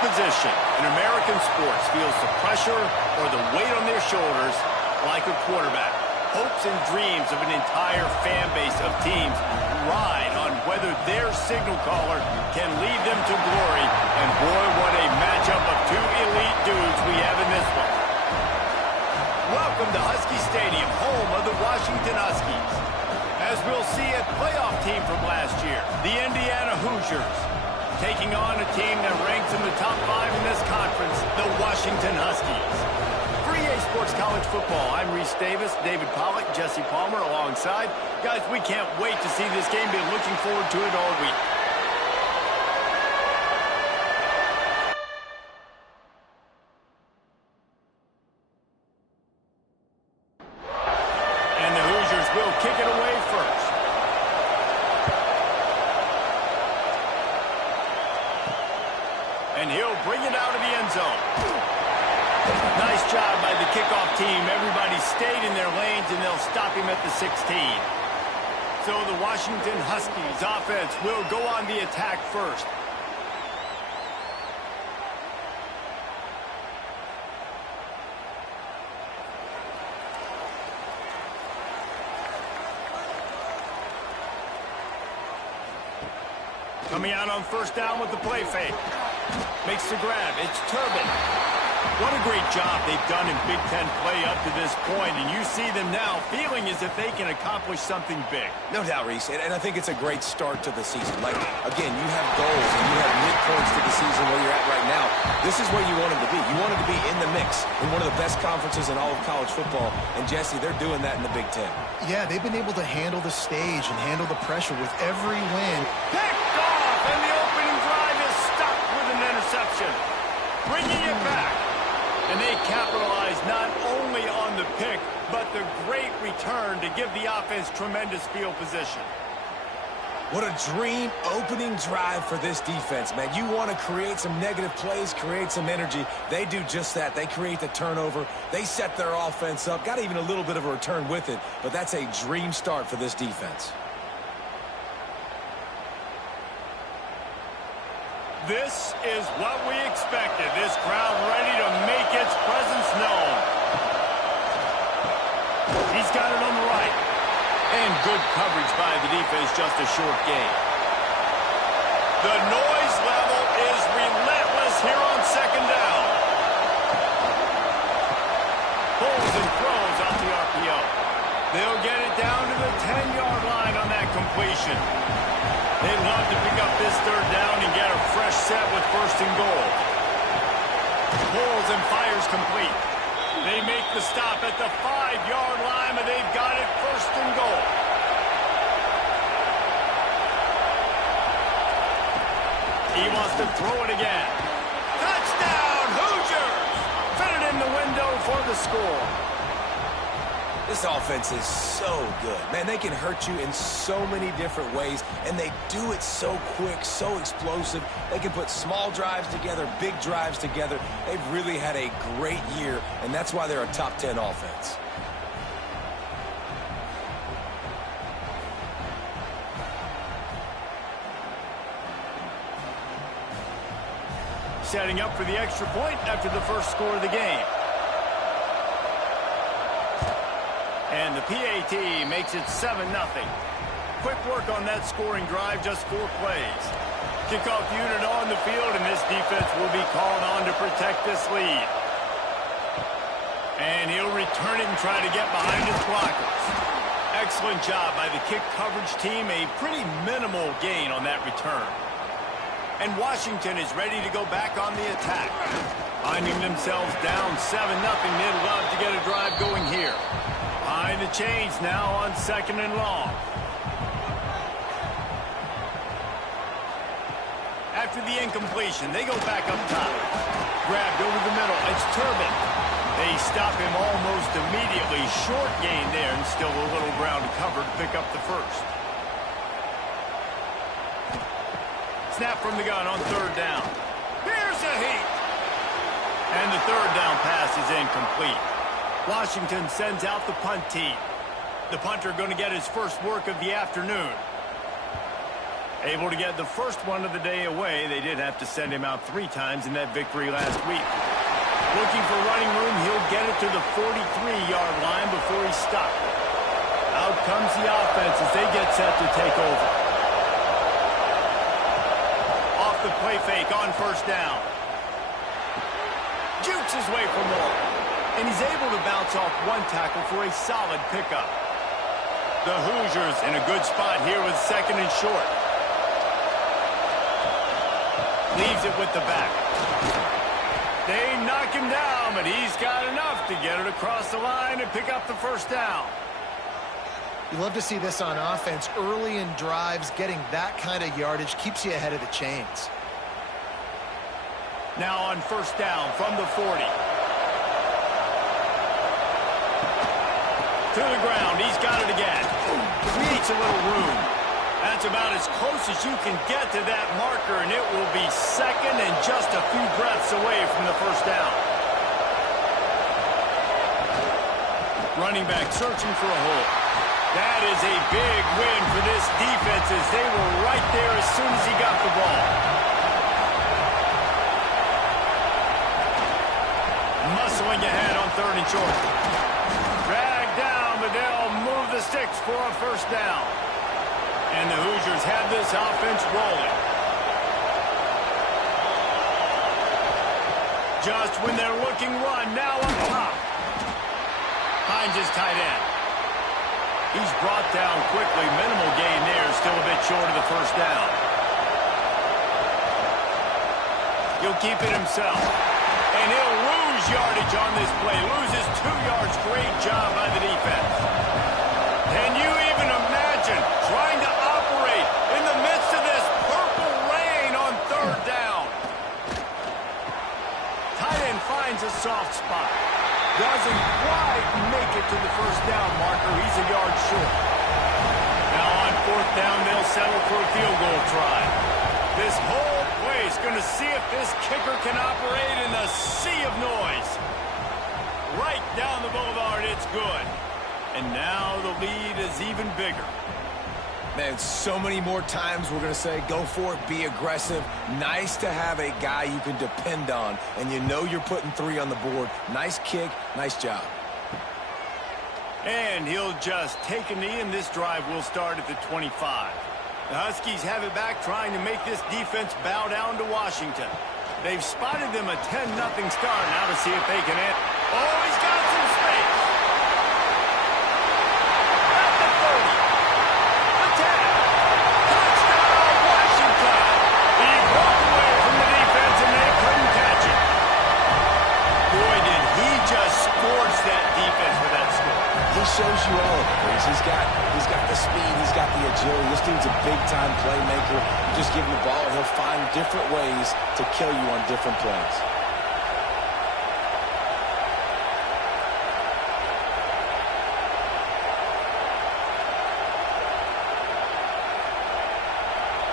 position in American sports feels the pressure or the weight on their shoulders like a quarterback. Hopes and dreams of an entire fan base of teams ride on whether their signal caller can lead them to glory. And boy, what a matchup of two elite dudes we have in this one. Welcome to Husky Stadium, home of the Washington Huskies. As we'll see, a playoff team from last year, the Indiana Hoosiers, taking on a team that ranks in the top 5 in this conference, the Washington Huskies. For EA Sports College Football, I'm Reese Davis, David Pollack, Jesse Palmer alongside. Guys, we can't wait to see this game. Been looking forward to it all week. And the Hoosiers will kick it away first. And he'll bring it out of the end zone. Nice job by the kickoff team. Everybody stayed in their lanes, and they'll stop him at the 16. So the Washington Huskies offense will go on the attack first. Coming out on first down with the play fake. Makes the grab. It's Turbin. What a great job they've done in Big Ten play up to this point, and you see them now feeling as if they can accomplish something big. No doubt, Reese, and I think it's a great start to the season. Like, again, you have goals and you have midpoints to the season where you're at right now. This is where you wanted to be. You wanted to be in the mix in one of the best conferences in all of college football, and Jesse, they're doing that in the Big Ten. Yeah, they've been able to handle the stage and handle the pressure with every win. Picked off, and the opening drive is stopped with an interception. Bringing it back. And they capitalize not only on the pick, but the great return to give the offense tremendous field position. What a dream opening drive for this defense, man. You want to create some negative plays, create some energy. They do just that. They create the turnover. They set their offense up. Got even a little bit of a return with it, but that's a dream start for this defense. This is what we expected. This crowd ready to make its presence known. He's got it on the right. And good coverage by the defense, just a short gain. The noise level is relentless here on second down. Pulls and throws off the RPO. They'll get it down to the 10-yard line on that completion. They'd love to pick up this third down and get a fresh set with first and goal. Pulls and fires complete. They make the stop at the 5-yard line, but they've got it first and goal. He wants to throw it again. Touchdown, Hoosiers! Fit it in the window for the score. This offense is so good. Man, they can hurt you in so many different ways, and they do it so quick, so explosive. They can put small drives together, big drives together. They've really had a great year, and that's why they're a top 10 offense. Setting up for the extra point after the first score of the game. And the PAT makes it 7-0. Quick work on that scoring drive, just 4 plays. Kickoff unit on the field, and this defense will be called on to protect this lead. And he'll return it and try to get behind his blockers. Excellent job by the kick coverage team. A pretty minimal gain on that return. And Washington is ready to go back on the attack. Finding themselves down 7-0, they'd love to get a drive going here. Behind the chains now on second and long. After the incompletion, they go back up top. Grabbed over the middle. It's Turbin. They stop him almost immediately. Short gain there, and still a little ground to cover to pick up the first. Snap from the gun on third down. Here's a heat. And the third down pass is incomplete. Washington sends out the punt team. The punter going to get his first work of the afternoon. Able to get the first one of the day away. They did have to send him out 3 times in that victory last week. Looking for running room, he'll get it to the 43-yard line before he's stopped. Out comes the offense as they get set to take over. Off the play fake on first down. Jukes his way for more. And he's able to bounce off 1 tackle for a solid pickup. The Hoosiers in a good spot here with 2nd and short. Leaves it with the back. They knock him down, but he's got enough to get it across the line and pick up the first down. You love to see this on offense. Early in drives, getting that kind of yardage keeps you ahead of the chains. Now on first down from the 40. To the ground, he's got it again. Creates a little room. That's about as close as you can get to that marker, and it will be 2nd and just a few breaths away from the first down. Running back searching for a hole. That is a big win for this defense as they were right there as soon as he got the ball. Muscling ahead on 3rd and short. Dragged down, but they'll move the sticks for a first down. And the Hoosiers have this offense rolling. Just when they're looking run, now up top. Finds his tight end. He's brought down quickly. Minimal gain there, still a bit short of the first down. He'll keep it himself. And he'll lose yardage on this play. Loses 2 yards. Great job by the defense. Can you even imagine trying to operate in the midst of this purple rain on 3rd down? Tight end finds a soft spot. Doesn't quite make it to the first down marker. He's a yard short. Now on 4th down, they'll settle for a field goal try. This whole play is going to see if this kicker can operate in the sea of noise. Right down the boulevard, it's good. And now the lead is even bigger. Man, so many more times we're going to say, go for it, be aggressive. Nice to have a guy you can depend on, and you know you're putting 3 on the board. Nice kick, nice job. And he'll just take a knee, and this drive will start at the 25. The Huskies have it back, trying to make this defense bow down to Washington. They've spotted them a 10-0 start. Now to see if they can end. Oh, he's got some space. At the 30. The 10. Touchdown, Washington. He broke away from the defense, and they couldn't catch it. Boy, did he just scorch that defense for that score. He shows you all of it, Breeze. He's got the speed, he's got the agility. This dude's a big-time playmaker. Just give him the ball, and he'll find different ways to kill you on different plays.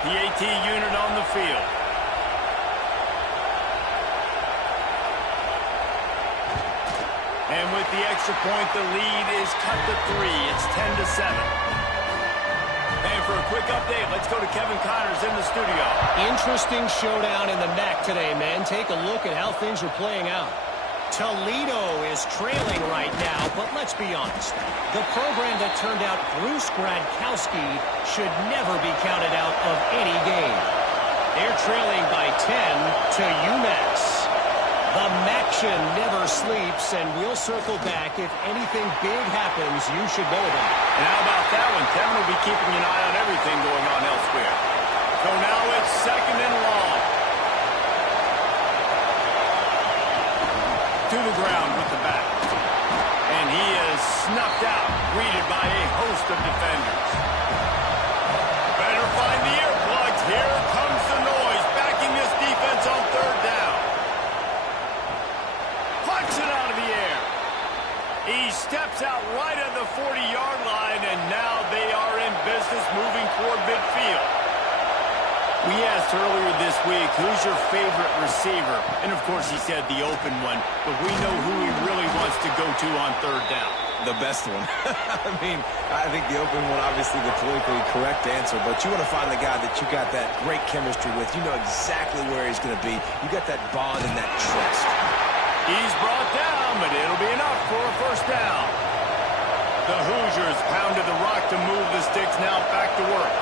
The AT unit on the field. And with the extra point, the lead is cut to 3. It's 10-7. And for a quick update, let's go to Kevin Connors in the studio. Interesting showdown in the MAC today, man. Take a look at how things are playing out. Toledo is trailing right now, but let's be honest. The program that turned out Bruce Gradkowski should never be counted out of any game. They're trailing by 10 to UMass. The MACtion never sleeps, and we'll circle back. If anything big happens, you should know about it. And how about that one? Kevin will be keeping an eye on everything going on elsewhere. So now it's 2nd and long. To the ground with the back. And he is snuffed out, greeted by a host of defenders. Better find the earplugs. Here comes the noise, backing this defense on 3rd down. Punch it out of the air. He steps out right at the 40-yard line, and now they are in business moving toward midfield. We asked earlier this week, who's your favorite receiver? And, of course, he said the open one, but we know who he really wants to go to on 3rd down. The best one. I mean, I think the open one, obviously the politically correct answer, but you want to find the guy that you got that great chemistry with. You know exactly where he's going to be. You got that bond and that trust. He's brought down, but it'll be enough for a first down. The Hoosiers pounded the rock to move the sticks, now back to work.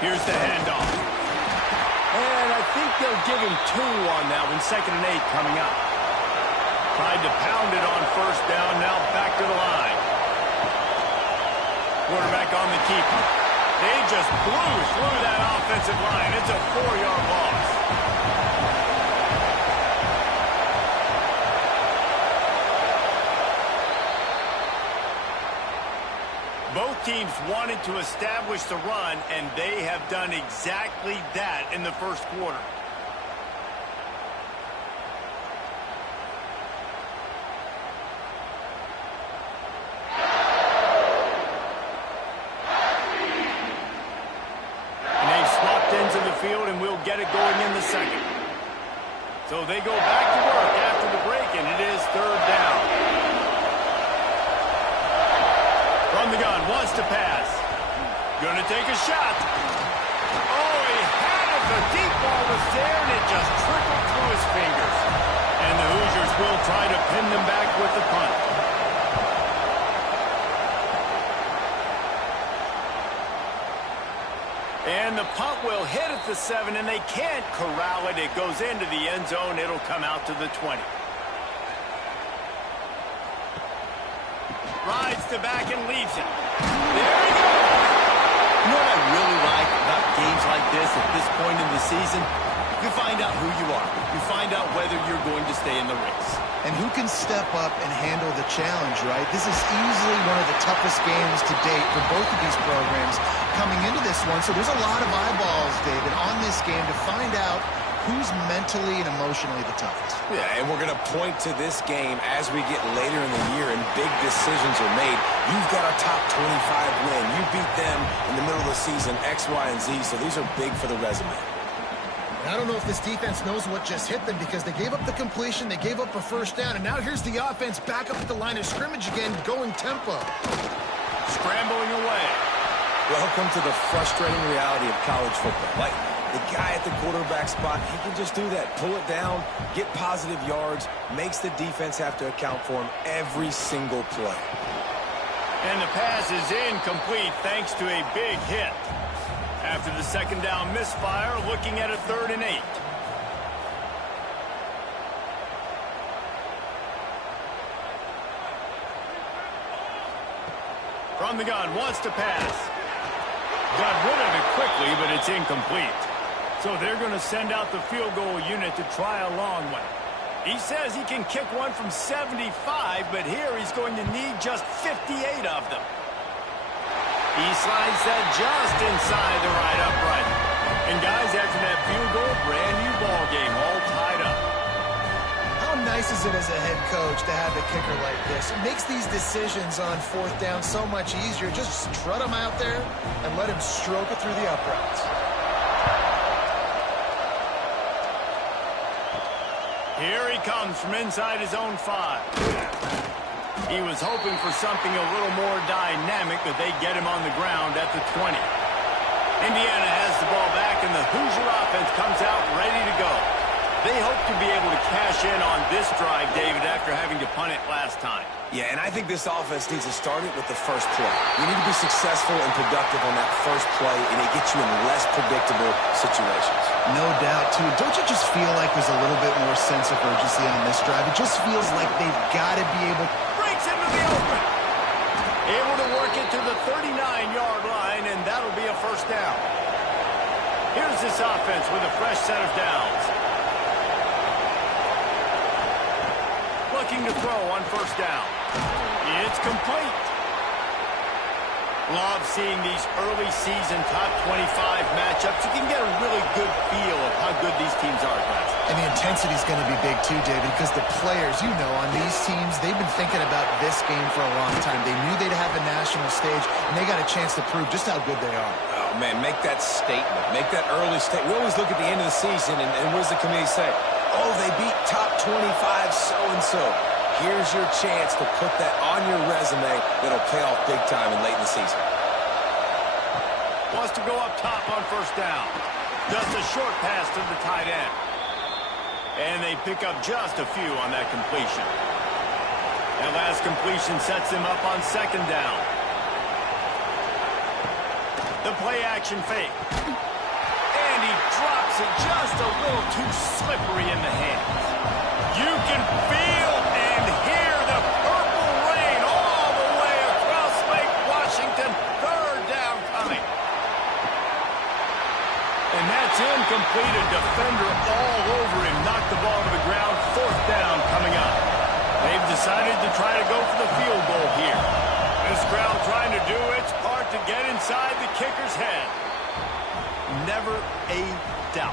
Here's the handoff. And I think they'll give him 2 on that one. 2nd and 8 coming up. Tried to pound it on first down, now back to the line. Quarterback on the keeper. They just blew through that offensive line. It's a 4-yard loss. Both teams wanted to establish the run, and they have done exactly that in the first quarter. Field, and we'll get it going in the second. So they go back to work after the break, and it is 3rd down. From the gun, wants to pass. Gonna take a shot. Oh, he had it. The deep ball was there, and it just trickled through his fingers. And the Hoosiers will try to pin them back with the punt. And the punt will hit at the 7, and they can't corral it. It goes into the end zone. It'll come out to the 20. Rides the back and leaves it. There he goes. You know what I really like about games like this at this point in the season? You find out who you are. You find out whether you're going to stay in the race. And who can step up and handle the challenge, right? This is easily one of the toughest games to date for both of these programs coming into this one. So there's a lot of eyeballs, David, on this game to find out who's mentally and emotionally the toughest. Yeah, and we're going to point to this game as we get later in the year and big decisions are made. You've got a top 25 win. You beat them in the middle of the season, X, Y, and Z, so these are big for the resume. I don't know if this defense knows what just hit them because they gave up the completion, they gave up a first down, and now here's the offense back up at the line of scrimmage again, going tempo. Scrambling away. Welcome to the frustrating reality of college football. Like, the guy at the quarterback spot, he can just do that. Pull it down, get positive yards, makes the defense have to account for him every single play. And the pass is incomplete thanks to a big hit. After the 2nd down misfire, looking at a 3rd and 8. From the gun, wants to pass. Got rid of it quickly, but it's incomplete. So they're going to send out the field goal unit to try a long one. He says he can kick one from 75, but here he's going to need just 58 of them. He slides that just inside the right upright. And guys, after that field goal, brand new ball game, all tied up. How nice is it as a head coach to have a kicker like this? It makes these decisions on 4th down so much easier. Just strut him out there and let him stroke it through the uprights. Here he comes from inside his own 5. He was hoping for something a little more dynamic, but they get him on the ground at the 20. Indiana has the ball back, and the Hoosier offense comes out ready to go. They hope to be able to cash in on this drive, David, after having to punt it last time. Yeah, and I think this offense needs to start it with the first play. You need to be successful and productive on that first play, and it gets you in less predictable situations. No doubt, too. Don't you just feel like there's a little bit more sense of urgency on this drive? It just feels like they've got to be able... Breaks into the open. Able to work it to the 39-yard line, and that'll be a first down. Here's this offense with a fresh set of downs. Looking to throw on first down. It's complete. Love seeing these early season top 25 matchups. You can get a really good feel of how good these teams are, guys. And the intensity is going to be big too, David, because the players, you know, on these teams, they've been thinking about this game for a long time. They knew they'd have a national stage, and they got a chance to prove just how good they are. Oh, man, make that statement. Make that early statement. We always look at the end of the season, and what does the committee say? Oh, they beat top 25 so-and-so. here's your chance to put that on your resume that'll pay off big time and late in the season. Wants to go up top on first down. Just a short pass to the tight end. And they pick up just a few on that completion. That last completion sets him up on second down. The play action fake. And he drops it just a little too slippery in the hands. You can feel and hear the purple rain all the way across Lake Washington. Third down coming. And that's incomplete. A defender all over him. Knocked the ball to the ground. Fourth down coming up. They've decided to try to go for the field goal here. This crowd trying to do its part to get inside the kicker's head. Never a doubt.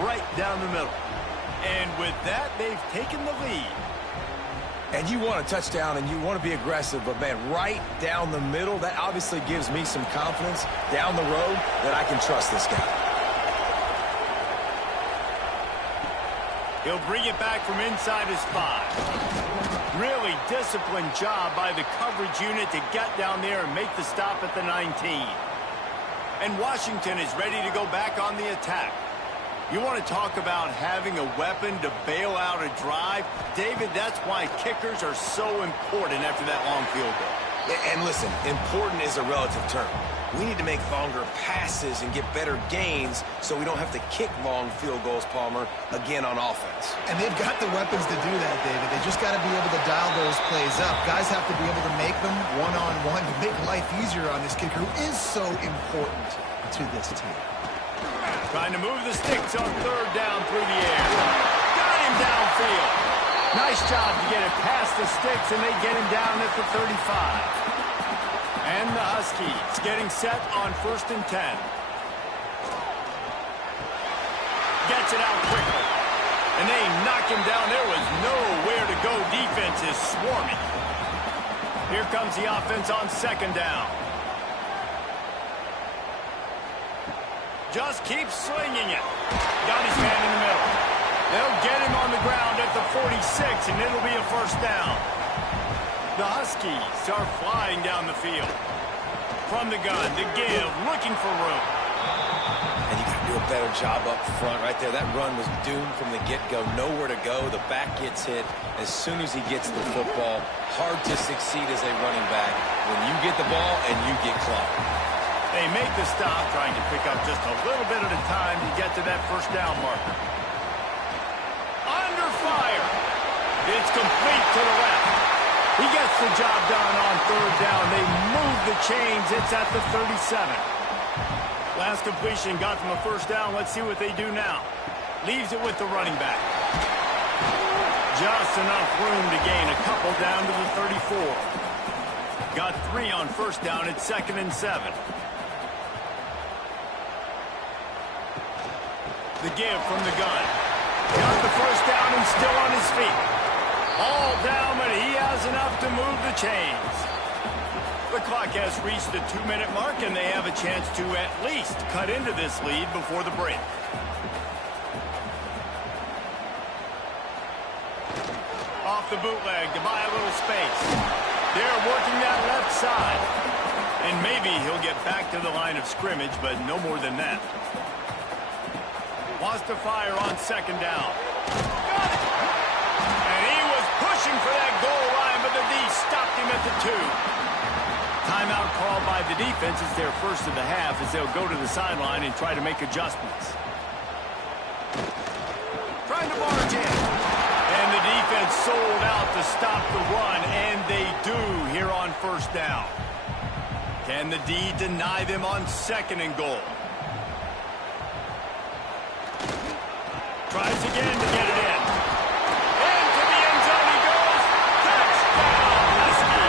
Right down the middle. And with that, they've taken the lead. And you want a touchdown and you want to be aggressive, but, man, right down the middle, that obviously gives me some confidence down the road that I can trust this guy. He'll bring it back from inside his 5. Really disciplined job by the coverage unit to get down there and make the stop at the 19. And Washington is ready to go back on the attack. You want to talk about having a weapon to bail out a drive? David, that's why kickers are so important after that long field goal. And listen, important is a relative term. We need to make longer passes and get better gains so we don't have to kick long field goals, Palmer, again on offense. And they've got the weapons to do that, David. They just got to be able to dial those plays up. Guys have to be able to make them one-on-one to make life easier on this kicker who is so important to this team. Trying to move the sticks on third down through the air. Got him downfield. Nice job to get it past the sticks, and they get him down at the 35. And the Huskies getting set on 1st and 10. Gets it out quickly. And they knock him down. There was nowhere to go. Defense is swarming. Here comes the offense on 2nd down. Just keeps slinging it. Got his man in the middle. They'll get him on the ground at the 46, and it'll be a 1st down. The Huskies are flying down the field. From the gun, to give, looking for room. And you got to do a better job up front right there. That run was doomed from the get-go. Nowhere to go. The back gets hit as soon as he gets the football. Hard to succeed as a running back when you get the ball and you get clocked. They make the stop, trying to pick up just a little bit at a time to get to that 1st down marker. Under fire. It's complete to the left. He gets the job done on 3rd down. They move the chains. It's at the 37. Last completion got them a 1st down. Let's see what they do now. Leaves it with the running back. Just enough room to gain a couple down to the 34. Got 3 on 1st down. It's 2nd and 7. The give from the gun. Got the 1st down and still on his feet. All down, but he has enough to move the chains. The clock has reached the 2-minute mark, and they have a chance to at least cut into this lead before the break. Off the bootleg to buy a little space. They're working that left side. And maybe he'll get back to the line of scrimmage, but no more than that. Wants to fire on 2nd down. Got it! And he was pushing for that goal line, but the D stopped him at the 2. Timeout called by the defense. It's their first of the half as they'll go to the sideline and try to make adjustments. Trying to barge in. And the defense sold out to stop the run, and they do here on 1st down. Can the D deny them on 2nd and goal? Tries again to get it in. Into the end zone he goes. Touchdown, Husky.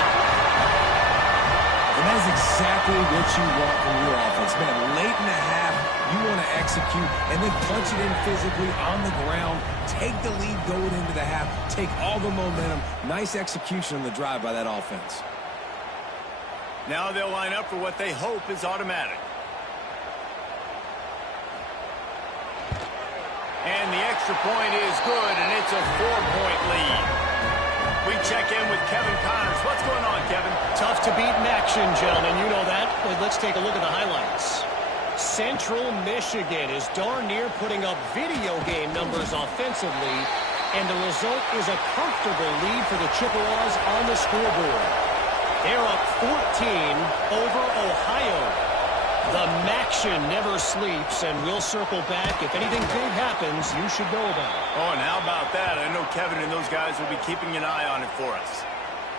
And that is exactly what you want from your offense. Man, late in the half, you want to execute and then punch it in physically on the ground. Take the lead going into the half. Take all the momentum. Nice execution on the drive by that offense. Now they'll line up for what they hope is automatic. And the extra point is good, and it's a 4-point lead. We check in with Kevin Connors. What's going on, Kevin? Tough to beat in action, gentlemen. You know that. But let's take a look at the highlights. Central Michigan is darn near putting up video game numbers offensively, and the result is a comfortable lead for the Chippewas on the scoreboard. They're up 14 over Ohio. The Maction never sleeps, and we'll circle back. If anything big happens, you should know about it. Oh, and how about that? I know Kevin and those guys will be keeping an eye on it for us.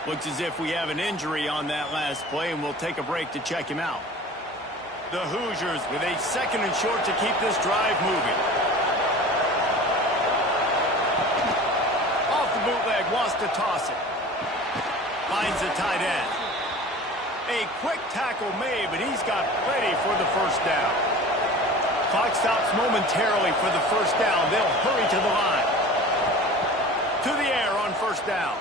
Looks as if we have an injury on that last play, and we'll take a break to check him out. The Hoosiers with a 2nd and short to keep this drive moving. Off the bootleg, wants to toss it. Finds the tight end. A quick tackle made, but he's got plenty for the first down. Clock stops momentarily for the first down. They'll hurry to the line. To the air on first down.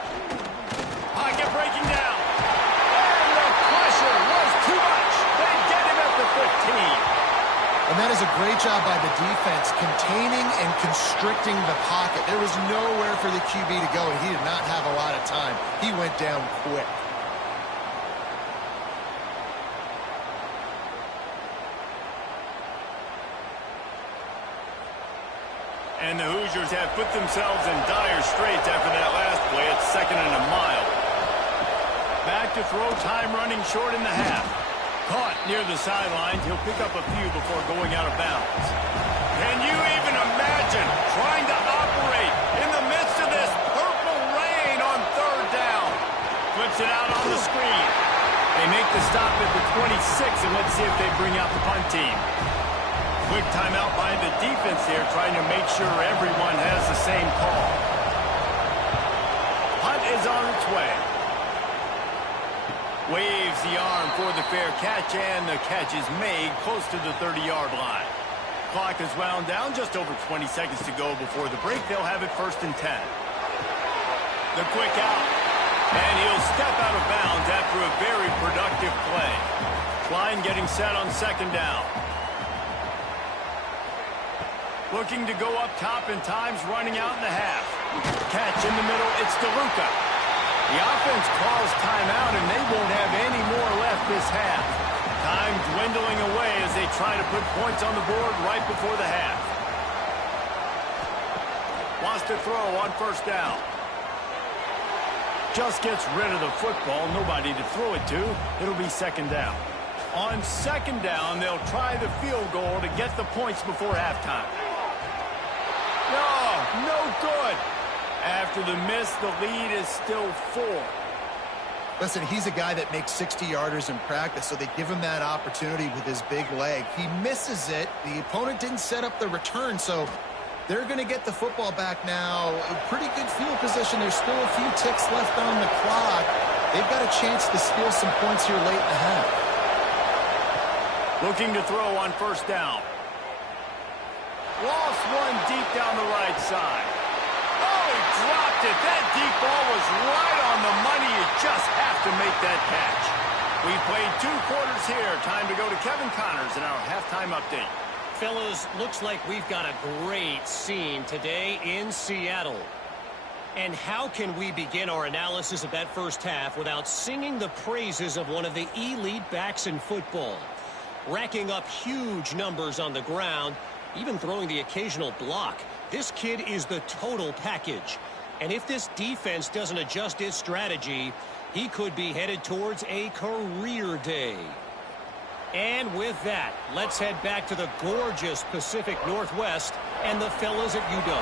Pocket breaking down. And the pressure was too much. They get him at the 15. And that is a great job by the defense, containing and constricting the pocket. There was nowhere for the QB to go, and he did not have a lot of time. He went down quick. And the Hoosiers have put themselves in dire straits after that last play. It's 2nd and a mile. Back to throw, time running short in the half. Caught near the sidelines. He'll pick up a few before going out of bounds. Can you even imagine trying to operate in the midst of this purple rain on 3rd down? Flips it out on the screen. They make the stop at the 26, and let's see if they bring out the punt team. Quick timeout by the defense here, trying to make sure everyone has the same call. Punt is on its way. Waves the arm for the fair catch, and the catch is made close to the 30-yard line. Clock is wound down, just over 20 seconds to go before the break. They'll have it 1st and 10. The quick out, and he'll step out of bounds after a very productive play. Line getting set on 2nd down. Looking to go up top, and time's running out in the half. Catch in the middle, it's DeLuca. The offense calls timeout, and they won't have any more left this half. Time dwindling away as they try to put points on the board right before the half. Wants to throw on 1st down. Just gets rid of the football, nobody to throw it to. It'll be 2nd down. On 2nd down, they'll try the field goal to get the points before halftime. No good. After the miss, the lead is still 4. Listen, he's a guy that makes 60-yarders in practice, so they give him that opportunity with his big leg. He misses it. The opponent didn't set up the return, so they're going to get the football back now. A pretty good field position. There's still a few ticks left on the clock. They've got a chance to steal some points here late in the half. Looking to throw on 1st down. Lost one deep down the right side. Oh, he dropped it. That deep ball was right on the money. You just have to make that catch. We've played 2 quarters here. Time to go to Kevin Connors in our halftime update. Fellas, looks like we've got a great scene today in Seattle. And how can we begin our analysis of that first half without singing the praises of one of the elite backs in football? Racking up huge numbers on the ground, even throwing the occasional block. This kid is the total package. And if this defense doesn't adjust its strategy, he could be headed towards a career day. And with that, let's head back to the gorgeous Pacific Northwest and the fellas at UW.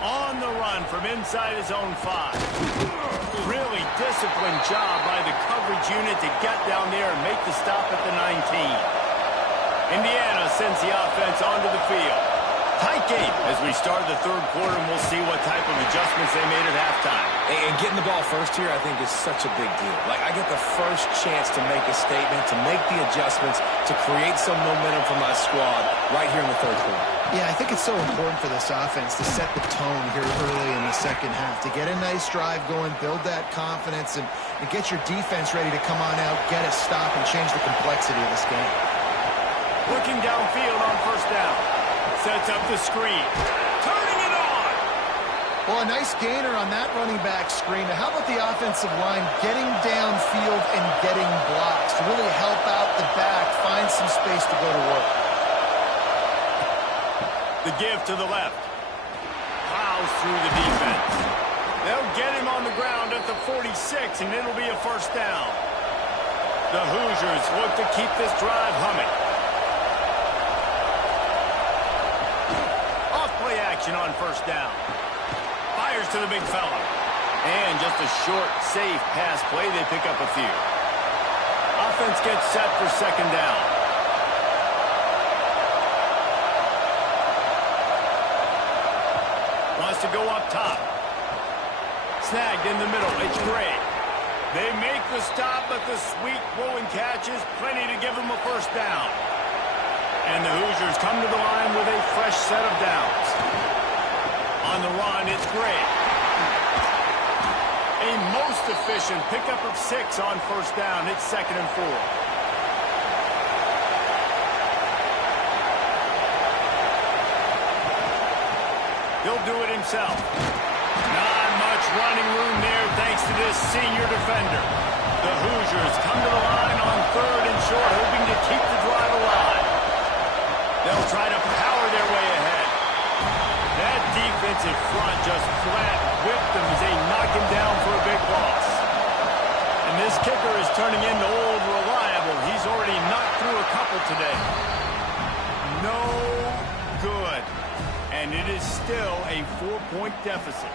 On the run from inside his own 5. Really disciplined job by the coverage unit to get down there and make the stop at the 19. Indiana sends the offense onto the field. Tight game as we start the 3rd quarter, and we'll see what type of adjustments they made at halftime. And getting the ball first here, I think, is such a big deal. Like, I get the first chance to make a statement, to make the adjustments, to create some momentum for my squad right here in the 3rd quarter. Yeah, I think it's so important for this offense to set the tone here early in the 2nd half, to get a nice drive going, build that confidence, and get your defense ready to come on out, get a stop, and change the complexity of this game. Looking downfield on 1st down. Sets up the screen. Turning it on. Well, a nice gainer on that running back screen. Now, how about the offensive line getting downfield and getting blocks to really help out the back, find some space to go to work? The give to the left. Plows through the defense. They'll get him on the ground at the 46, and it'll be a first down. The Hoosiers look to keep this drive humming. Off-play action on first down. Fires to the big fella. And just a short, safe pass play. They pick up a few. Offense gets set for second down. Wants to go up top. Snagged in the middle. It's Gray. They make the stop, but the sweet rolling catch is plenty to give them a first down. And the Hoosiers come to the line with a fresh set of downs. On the run, it's Gray. A most efficient pickup of 6 on first down. It's 2nd and 4. He'll do it himself. Not much running room there thanks to this senior defender. The Hoosiers come to the line on 3rd and short, hoping to keep the drive alive. They'll try to power their way ahead. That defensive front just flat whipped them as they knock him down for a big loss. And this kicker is turning into old reliable. He's already knocked through a couple today. No good. And it is still a 4-point deficit.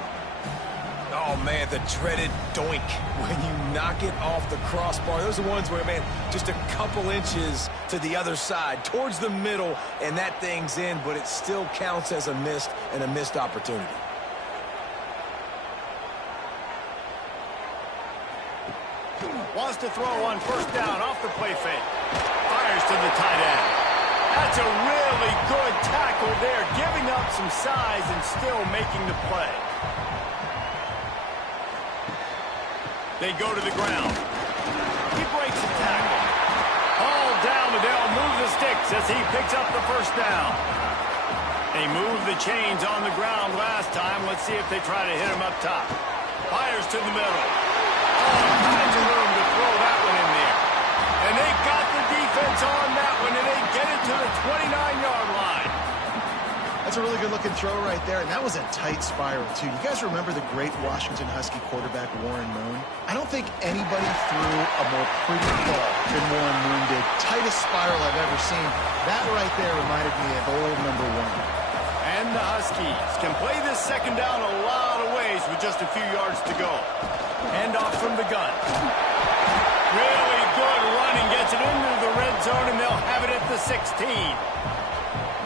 Oh, man, the dreaded doink when you knock it off the crossbar. Those are the ones where, man, just a couple inches to the other side, towards the middle, and that thing's in, but it still counts as a missed opportunity. Wants to throw on first down off the play fake. Fires to the tight end. That's a really good tackle there, giving up some size and still making the play. They go to the ground. He breaks the tackle. All down, but they'll move the sticks as he picks up the first down. They moved the chains on the ground last time. Let's see if they try to hit him up top. Fires to the middle. All kinds of room to throw that one in there. And they got the defense on that one, and they get it to the 29-yard line. That's a really good-looking throw right there, and that was a tight spiral, too. You guys remember the great Washington Husky quarterback Warren Moon? I don't think anybody threw a more pretty ball than Warren Moon did. Tightest spiral I've ever seen. That right there reminded me of old number 1. And the Huskies can play this second down a lot of ways with just a few yards to go. Hand off from the gun. Really good running, gets it into the red zone, and they'll have it at the 16.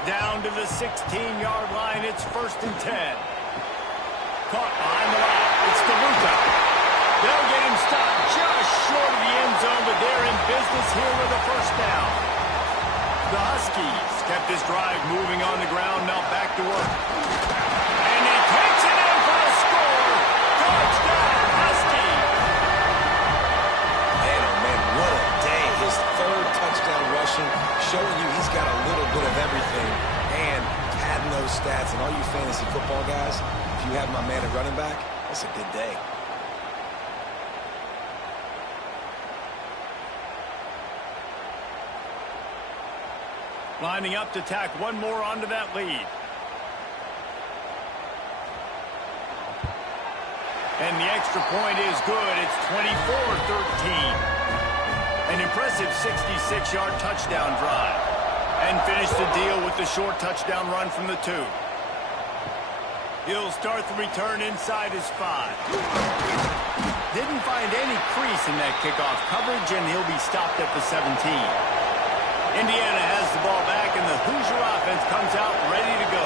Down to the 16-yard line, it's 1st and 10. Caught behind the line, it's DeLuca. They'll get him stopped just short of the end zone, but they're in business here with a first down. The Huskies kept this drive moving on the ground, now back to work. And he takes it in for a score. Touchdown, Huskies! Man, oh man, what a day. His 3rd touchdown rushing, showing you he's got a little bit of everything. And padding those stats, and all you fantasy football guys, if you have my man at running back, that's a good day. Lining up to tack one more onto that lead. And the extra point is good. It's 24-13. An impressive 66-yard touchdown drive. And finish the deal with the short touchdown run from the 2. He'll start the return inside his 5. Didn't find any crease in that kickoff coverage, and he'll be stopped at the 17. Indiana has the ball back, and the Hoosier offense comes out ready to go.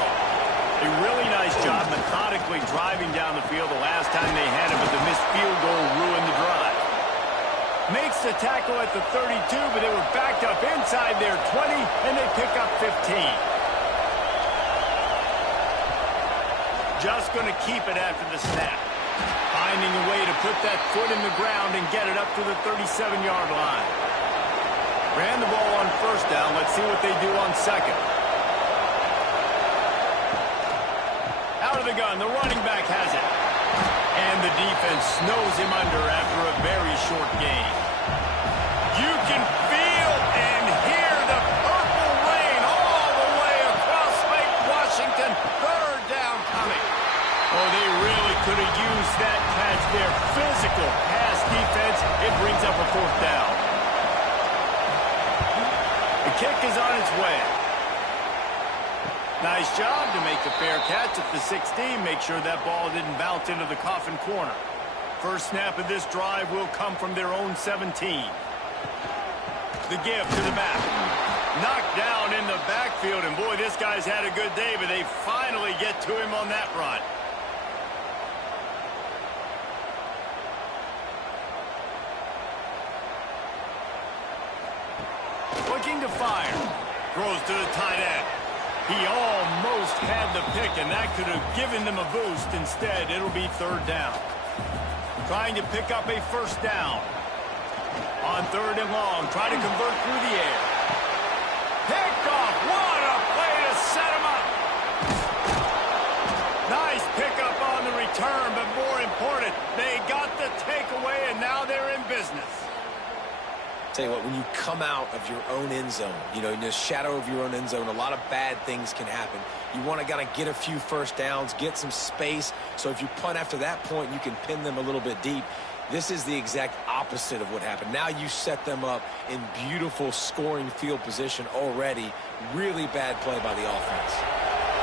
A really nice job methodically driving down the field the last time they had it, but the missed field goal ruined the drive. Makes the tackle at the 32, but they were backed up inside their 20, and they pick up 15. Just going to keep it after the snap. Finding a way to put that foot in the ground and get it up to the 37-yard line. Ran the ball on first down. Let's see what they do on second. the gun. The running back has it. And the defense snows him under after a very short gain. You can feel and hear the purple rain all the way across Lake Washington. Third down coming. Oh, they really could have used that catch there. Physical pass defense. It brings up a fourth down. The kick is on its way. Nice job to make the fair catch at the 16. Make sure that ball didn't bounce into the coffin corner. First snap of this drive will come from their own 17. The give to the back. Knocked down in the backfield, and boy, this guy's had a good day, but they finally get to him on that run. Looking to fire. Throws to the tight end. He almost had the pick, and that could have given them a boost. Instead, it'll be third down. Trying to pick up a first down. On third and long, trying to convert through the air. Picked off. What a play to set him up. Nice pickup on the return, but more important, they got the takeaway, and now they're in business. Tell you what, when you come out of your own end zone, you know, in the shadow of your own end zone, a lot of bad things can happen. You want to get a few first downs, get some space, so if you punt after that point, you can pin them a little bit deep. This is the exact opposite of what happened. Now you set them up in beautiful scoring field position already. Really bad play by the offense.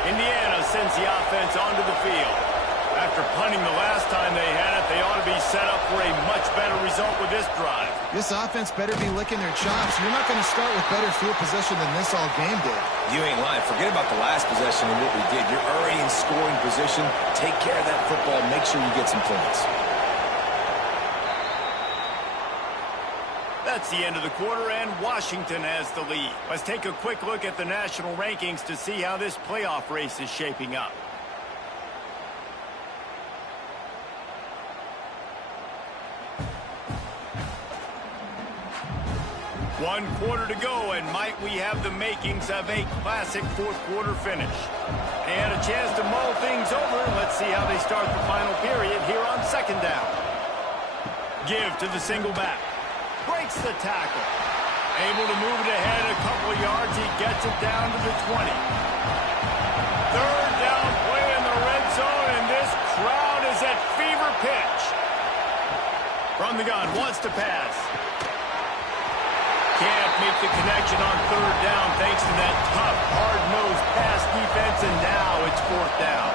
Indiana sends the offense onto the field. After punting the last time they had it, they ought to be set up for a much better result with this drive. This offense better be licking their chops. You're not going to start with better field position than this all game did. You ain't lying. Forget about the last possession and what we did. You're already in scoring position. Take care of that football. Make sure you get some points. That's the end of the quarter, and Washington has the lead. Let's take a quick look at the national rankings to see how this playoff race is shaping up. One quarter to go, and might we have the makings of a classic fourth quarter finish. And a chance to mull things over. Let's see how they start the final period here on second down. Give to the single back. Breaks the tackle. Able to move it ahead a couple of yards. He gets it down to the 20. Third down play in the red zone, and this crowd is at fever pitch. From the gun, wants to pass. Can't make the connection on third down thanks to that tough, hard-nosed pass defense, and now it's fourth down.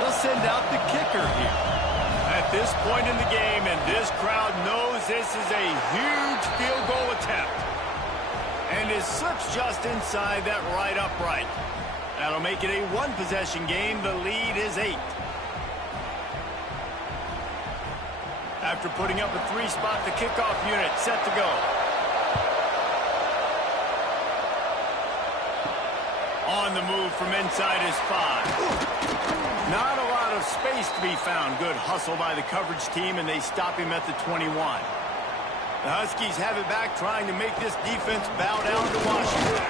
They'll send out the kicker here. At this point in the game, and this crowd knows this is a huge field goal attempt. And it slips just inside that right upright. That'll make it a one-possession game. The lead is 8. After putting up a 3-spot, the kickoff unit set to go. On the move from inside his 5. Not a lot of space to be found. Good hustle by the coverage team, and they stop him at the 21. The Huskies have it back, trying to make this defense bow down to Washington.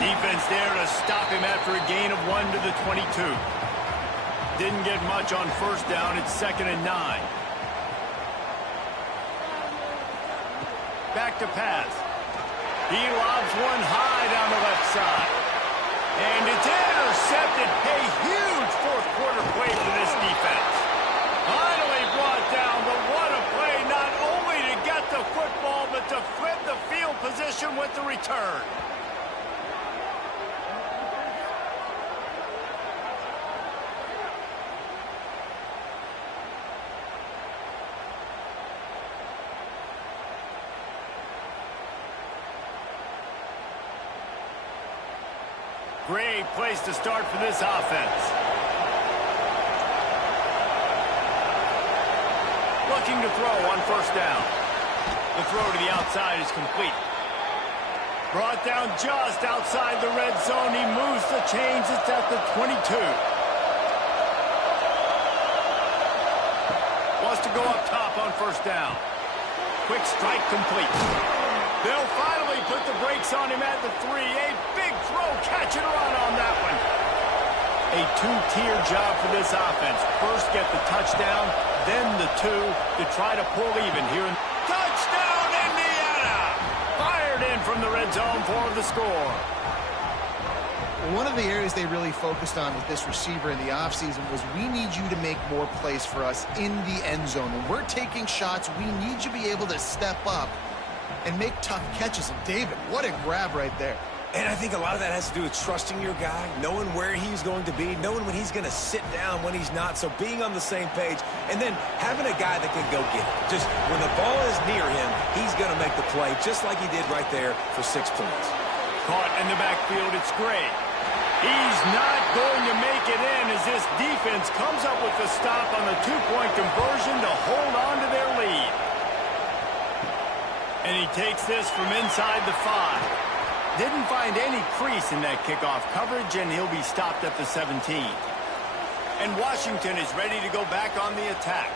Defense there to stop him after a gain of 1 to the 22. Didn't get much on first down. It's 2nd and 9. Back to pass. He lobs one high down the left side. And it's intercepted. A huge fourth quarter play for this defense. Finally brought down, but what a play, not only to get the football, but to flip the field position with the return. Great place to start for this offense. Looking to throw on first down. The throw to the outside is complete. Brought down just outside the red zone. He moves the chains. It's at the 22. Wants to go up top on first down. Quick strike complete. They'll finally put the brakes on him at the 3. A big throw, catch and run on that one. A two-tier job for this offense. First, get the touchdown, then the two to try to pull even here. Touchdown, Indiana! Fired in from the red zone for the score. One of the areas they really focused on with this receiver in the offseason was we need you to make more plays for us in the end zone. When we're taking shots, we need you to be able to step up and make tough catches. And David, what a grab right there. And I think a lot of that has to do with trusting your guy, knowing where he's going to be, knowing when he's going to sit down, when he's not, so being on the same page, and then having a guy that can go get it. Just when the ball is near him, he's going to make the play, just like he did right there for 6 points. Caught in the backfield, it's Gray. He's not going to make it in as this defense comes up with the stop on the two-point conversion to hold on to their lead. And he takes this from inside the 5. Didn't find any crease in that kickoff coverage, and he'll be stopped at the 17. And Washington is ready to go back on the attack.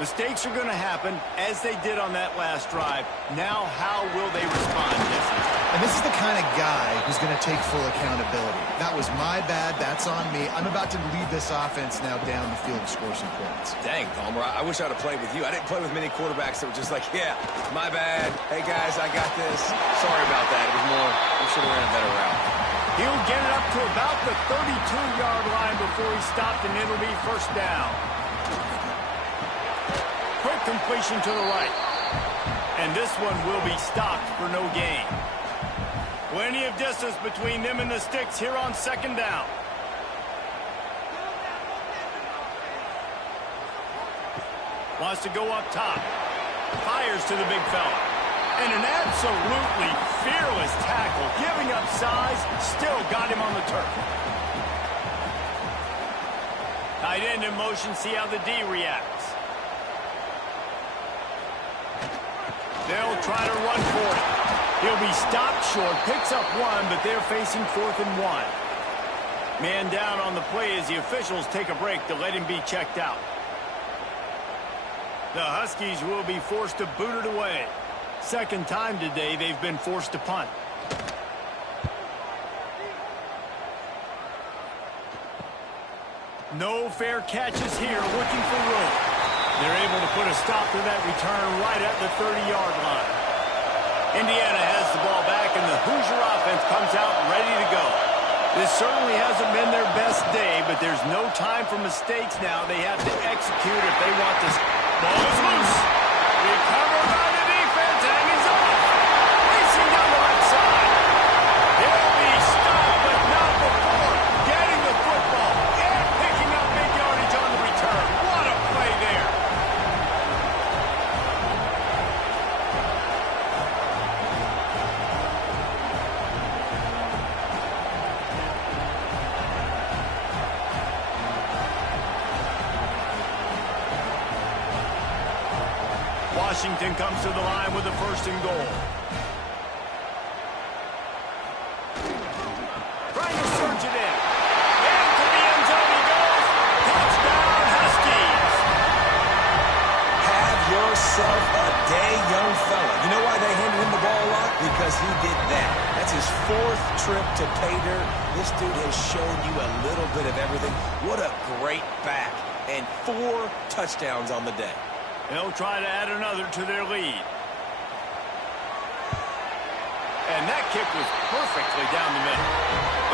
Mistakes are going to happen, as they did on that last drive. Now, how will they respond, Jesse? And this is the kind of guy who's going to take full accountability. That was my bad. That's on me. I'm about to lead this offense now down the field and score some points. Dang, Palmer, I wish I would have played with you. I didn't play with many quarterbacks that were just like, yeah, my bad. Hey, guys, I got this. Sorry about that. It was more, we should have ran a better route. He'll get it up to about the 32-yard line before he's stopped, and it'll be first down. Quick completion to the right. And this one will be stopped for no gain. Plenty of distance between them and the sticks here on second down. Wants to go up top. Fires to the big fella. And an absolutely fearless tackle. Giving up size, still got him on the turf. Tight end in motion, see how the D reacts. They'll try to run for it. He'll be stopped short, picks up one, but they're facing 4th and 1. Man down on the play as the officials take a break to let him be checked out. The Huskies will be forced to boot it away. Second time today they've been forced to punt. No fair catches here, looking for room. They're able to put a stop to that return right at the 30-yard line. Indiana has the ball back, and the Hoosier offense comes out ready to go. This certainly hasn't been their best day, but there's no time for mistakes now. They have to execute if they want this. Ball is loose. Recovered by the defense, and he's off. Racing down the left side. He'll be stopped, but not before getting the football and picking up big yardage on the return. What a play there. Washington comes to the line with a 1st and goal. Trying to surge it in. Into the end zone he goes. Touchdown, Huskies. Have yourself a day, young fella. You know why they handed him the ball a lot? Because he did that. That's his 4th trip to pay dirt. This dude has shown you a little bit of everything. What a great back. And 4 touchdowns on the day. They'll try to add another to their lead. And that kick was perfectly down the middle.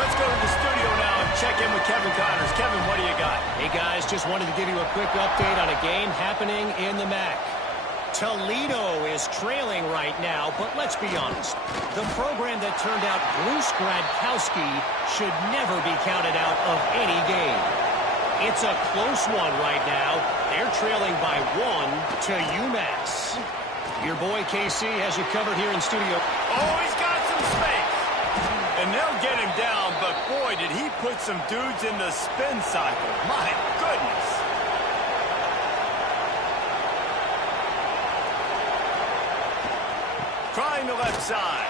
Let's go to the studio now and check in with Kevin Connors. Kevin, what do you got? Hey, guys, just wanted to give you a quick update on a game happening in the MAC. Toledo is trailing right now, but let's be honest. The program that turned out Bruce Gradkowski should never be counted out of any game. It's a close one right now. They're trailing by 1 to UMass. Your boy KC has you covered here in studio. Oh, he's got some space. And they'll get him down, but boy, did he put some dudes in the spin cycle. My goodness. Trying the left side.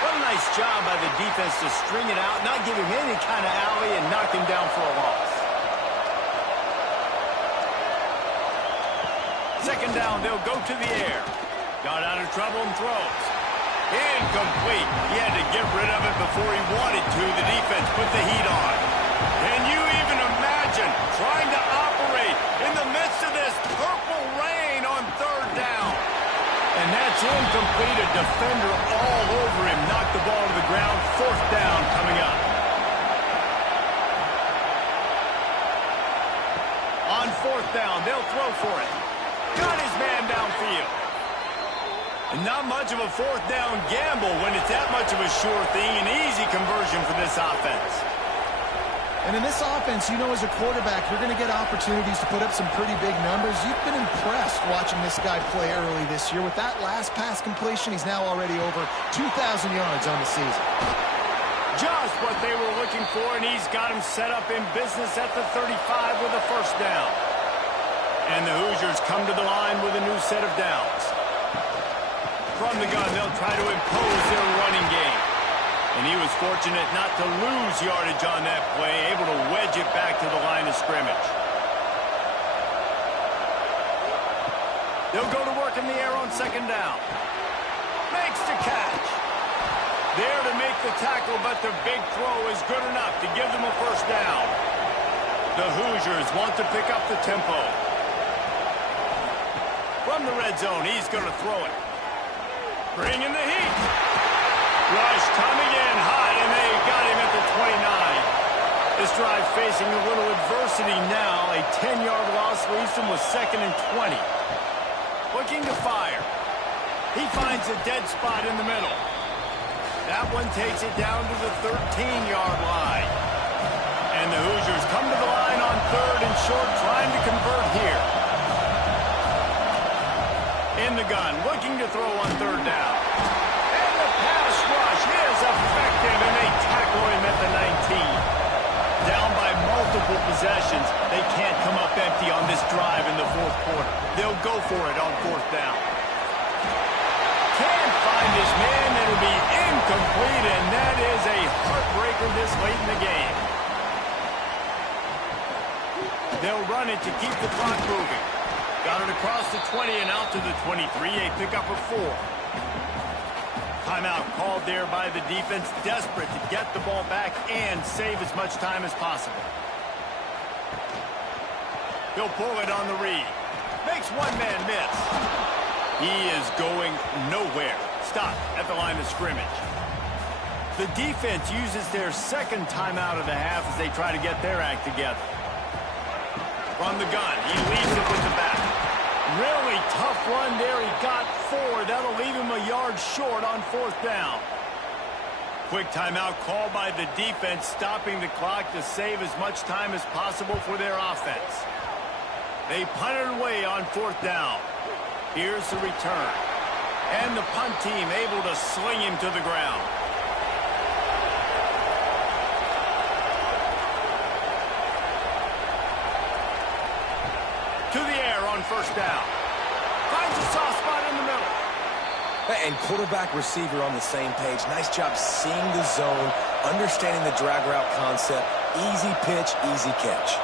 What a nice job by the defense to string it out, not give him any kind of alley, and knock him down for a loss. Second down, they'll go to the air. Got out of trouble and throws. Incomplete. He had to get rid of it before he wanted to. The defense put the heat on. Can you even imagine trying to operate in the midst of this purple rain on third down? And that's incomplete. A defender all over him. Knocked the ball to the ground. Fourth down coming up. On fourth down, they'll throw for it. Got his man downfield. And not much of a fourth down gamble when it's that much of a sure thing. An easy conversion for this offense. And in this offense, you know, as a quarterback, you're going to get opportunities to put up some pretty big numbers. You've been impressed watching this guy play early this year. With that last pass completion, he's now already over 2,000 yards on the season. Just what they were looking for, and he's got him set up in business at the 35 with a first down. And the Hoosiers come to the line with a new set of downs. From the gun, they'll try to impose their running game. And he was fortunate not to lose yardage on that play, able to wedge it back to the line of scrimmage. They'll go to work in the air on second down. Makes the catch. There to make the tackle, but the big throw is good enough to give them a first down. The Hoosiers want to pick up the tempo. From the red zone, he's going to throw it. Bringing the heat. Rush coming in high, and they got him at the 29. This drive facing a little adversity now. A 10-yard loss leaves him with 2nd and 20. Looking to fire. He finds a dead spot in the middle. That one takes it down to the 13-yard line. And the Hoosiers come to the line on third and short, trying to convert here. In the gun, looking to throw on third down. And the pass rush is effective, and they tackle him at the 19. Down by multiple possessions, they can't come up empty on this drive in the fourth quarter. They'll go for it on fourth down. Can't find his man. It'll be incomplete, and that is a heartbreaker this late in the game. They'll run it to keep the clock moving. Got it across the 20 and out to the 23, a pickup of 4. Timeout called there by the defense, desperate to get the ball back and save as much time as possible. He'll pull it on the read. Makes one man miss. He is going nowhere. Stop at the line of scrimmage. The defense uses their second timeout of the half as they try to get their act together. From the gun, he leads it with the back. Really tough run there. He got 4. That'll leave him a yard short on fourth down. Quick timeout called by the defense, stopping the clock to save as much time as possible for their offense. They punt it away on fourth down. Here's the return. And the punt team able to sling him to the ground. To the air on first down. Finds a soft spot in the middle. And quarterback, receiver on the same page. Nice job seeing the zone, understanding the drag route concept. Easy pitch, easy catch.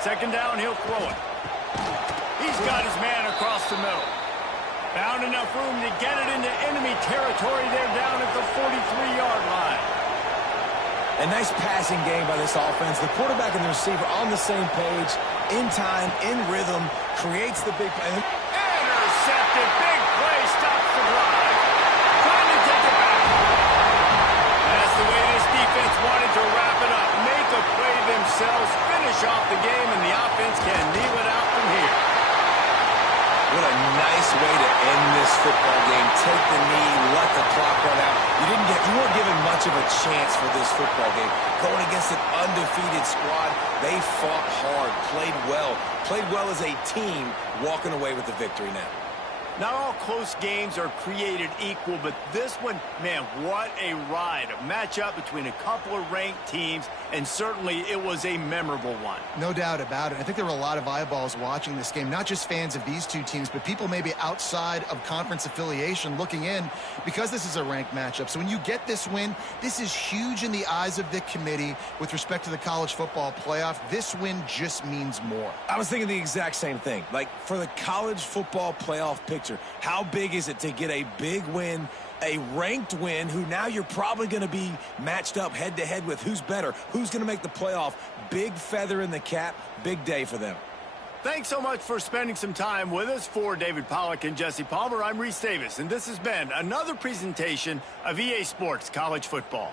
Second down, he'll throw it. He's got his man across the middle. Found enough room to get it into enemy territory. They're down at the 43-yard line. A nice passing game by this offense. The quarterback and the receiver on the same page, in time, in rhythm, creates the big play. Intercepted. Big play. Stops the drive. Trying to take it back. That's the way this defense wanted to wrap it up. Make a play themselves, finish off the game, and the offense can kneel it out from here. What a nice way to end this football game. Take the knee, let the clock run out. You weren't given much of a chance for this football game. Going against an undefeated squad, they fought hard, played well as a team, walking away with the victory now. Not all close games are created equal, but this one, man, what a ride. A matchup between a couple of ranked teams, and certainly it was a memorable one. No doubt about it. I think there were a lot of eyeballs watching this game, not just fans of these two teams, but people maybe outside of conference affiliation looking in because this is a ranked matchup. So when you get this win, this is huge in the eyes of the committee with respect to the college football playoff. This win just means more. I was thinking the exact same thing. Like, for the college football playoff picture, how big is it to get a big win A ranked win who now you're probably going to be matched up head-to-head with who's better, who's going to make the playoff. Big feather in the cap, big day for them. Thanks so much for spending some time with us. For David Pollack and Jesse Palmer, I'm Reese Davis, and this has been another presentation of EA Sports College Football.